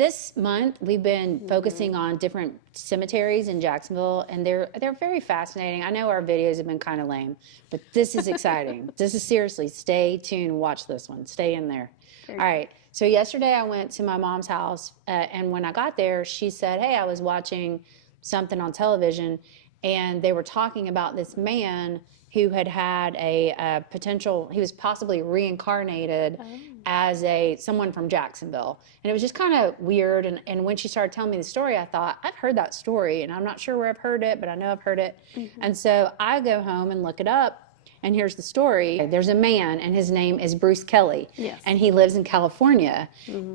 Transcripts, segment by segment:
this month we've been focusing on different cemeteries in Jacksonville, and they're very fascinating. I know our videos have been kind of lame, but this is exciting. This is seriously, stay tuned, watch this one, stay in there. All right, so yesterday I went to my mom's house, and when I got there, she said, hey, I was watching something on television, and they were talking about this man who had a potential, he was possibly reincarnated as someone from Jacksonville. And it was just kind of weird. And when she started telling me the story, I thought, I've heard that story, and I'm not sure where I've heard it, but I know I've heard it. And so I go home and look it up, and here's the story. There's a man, and his name is Bruce Kelly. Yes. And he lives in California.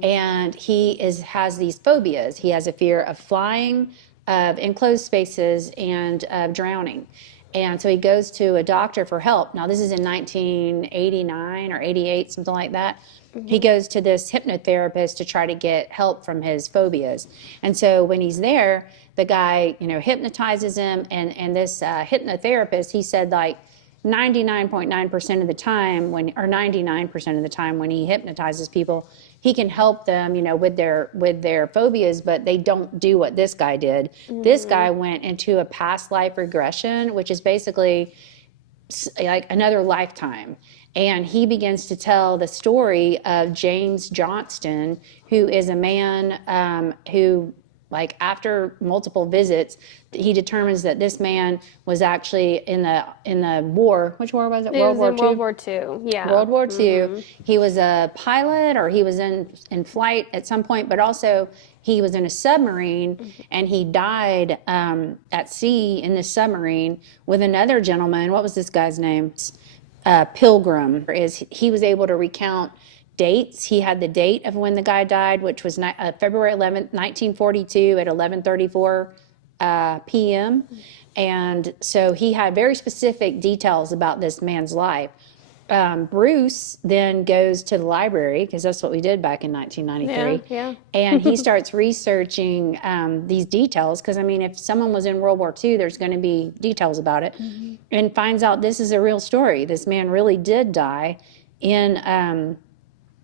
And he has these phobias. He has a fear of flying, of enclosed spaces, and of drowning. And so he goes to a doctor for help. Now, this is in 1989 or 88, something like that. He goes to this hypnotherapist to try to get help from his phobias. And so when he's there, the guy, hypnotizes him. And this hypnotherapist, he said, like, 99.9% of the time, or 99% of the time when he hypnotizes people, he can help them, with their phobias, but they don't do what this guy did. This guy went into a past life regression, which is basically like another lifetime. And he begins to tell the story of James Johnston, who is a man who, like, after multiple visits, he determines that this man was actually in the war. Which war was it? World War II. World War II. Yeah. World War II. He was a pilot, or he was in flight at some point, but also he was in a submarine, and he died at sea in this submarine with another gentleman. What was this guy's name? Pilgrim. He was able to recount dates. He had the date of when the guy died, which was February 11th, 1942 at 11:34 p.m. And so he had very specific details about this man's life. Bruce then goes to the library, because that's what we did back in 1993. Yeah. And he starts researching these details, because, I mean, if someone was in World War II, there's going to be details about it, and finds out this is a real story. This man really did die in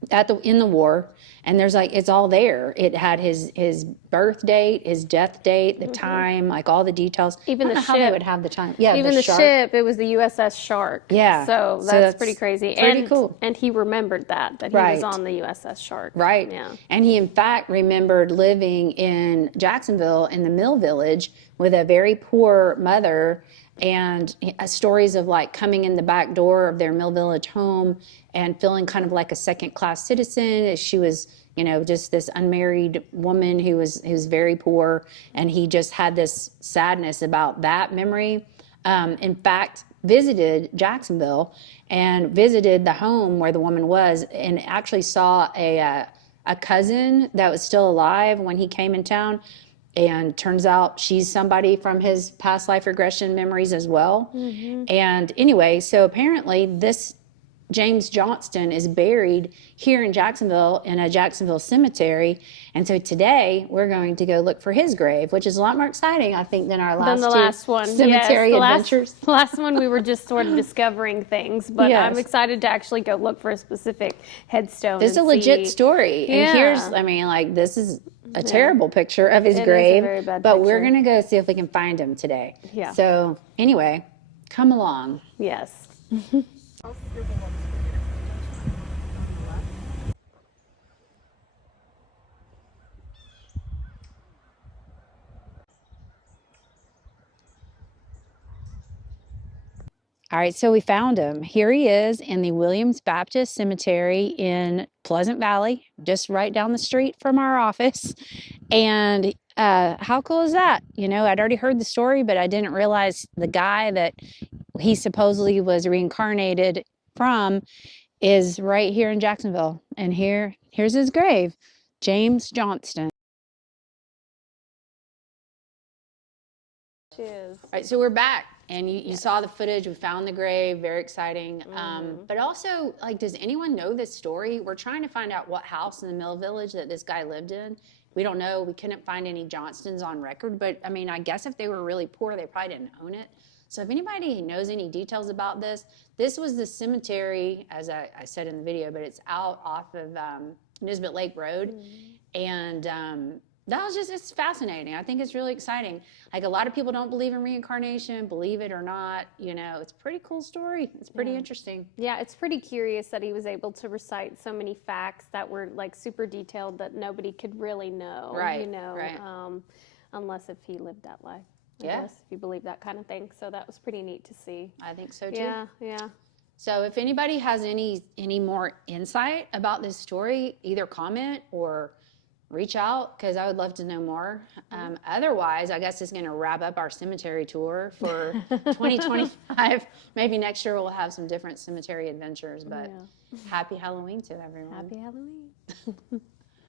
the war, and there's, like, it's all there. It had his birth date, his death date, the time, like all the details. Even the how they ship would have the time. Yeah, even the Shark. ship, it was the USS Shark. Yeah. So that's pretty crazy. Pretty cool. And he remembered that he was on the USS Shark. Right. Yeah. And he, in fact, remembered living in Jacksonville in the Mill Village with a very poor mother, and stories of, like, coming in the back door of their Mill Village home and feeling kind of like a second-class citizen. She was, just this unmarried woman who was very poor, and he just had this sadness about that memory. In fact, visited Jacksonville and visited the home where the woman was, and actually saw a cousin that was still alive when he came in town. And turns out she's somebody from his past life regression memories as well. And anyway, so apparently this James Johnston is buried here in Jacksonville in a Jacksonville cemetery. And so today we're going to go look for his grave, which is a lot more exciting, I think, than our last one. Cemetery adventures. The last one we were just sort of discovering things, but I'm excited to actually go look for a specific headstone. This is a legit story. Yeah. And here's, this is a terrible picture of his grave, is a very bad but picture. we're going to go see if we can find him today. Yeah. So anyway, come along. Yes. All right, so we found him. Here he is in the Williams Baptist Cemetery in Pleasant Valley, just right down the street from our office. And how cool is that? I'd already heard the story, but I didn't realize the guy that he supposedly was reincarnated from is right here in Jacksonville. And here's his grave, James Johnston. Cheers. All right, so we're back. And you saw the footage, we found the grave, very exciting. But also, like, does anyone know this story? We're trying to find out what house in the Mill Village that this guy lived in. We don't know. We couldn't find any Johnstons on record. But, I mean, I guess if they were really poor, they probably didn't own it. So if anybody knows any details about this was the cemetery, as I said in the video, but it's out off of Nisbet Lake Road. And that was it's fascinating. I think it's really exciting. Like, a lot of people don't believe in reincarnation, believe it or not. It's a pretty cool story. It's pretty interesting. Yeah, it's pretty curious that he was able to recite so many facts that were like super detailed that nobody could really know. Right, Unless if he lived that life. I Yeah. guess, if you believe that kind of thing. So that was pretty neat to see. I think so too. Yeah. So if anybody has any more insight about this story, either comment or reach out, because I would love to know more. Otherwise, I guess it's going to wrap up our cemetery tour for 2025. Maybe next year we'll have some different cemetery adventures, but happy Halloween to everyone. Happy Halloween.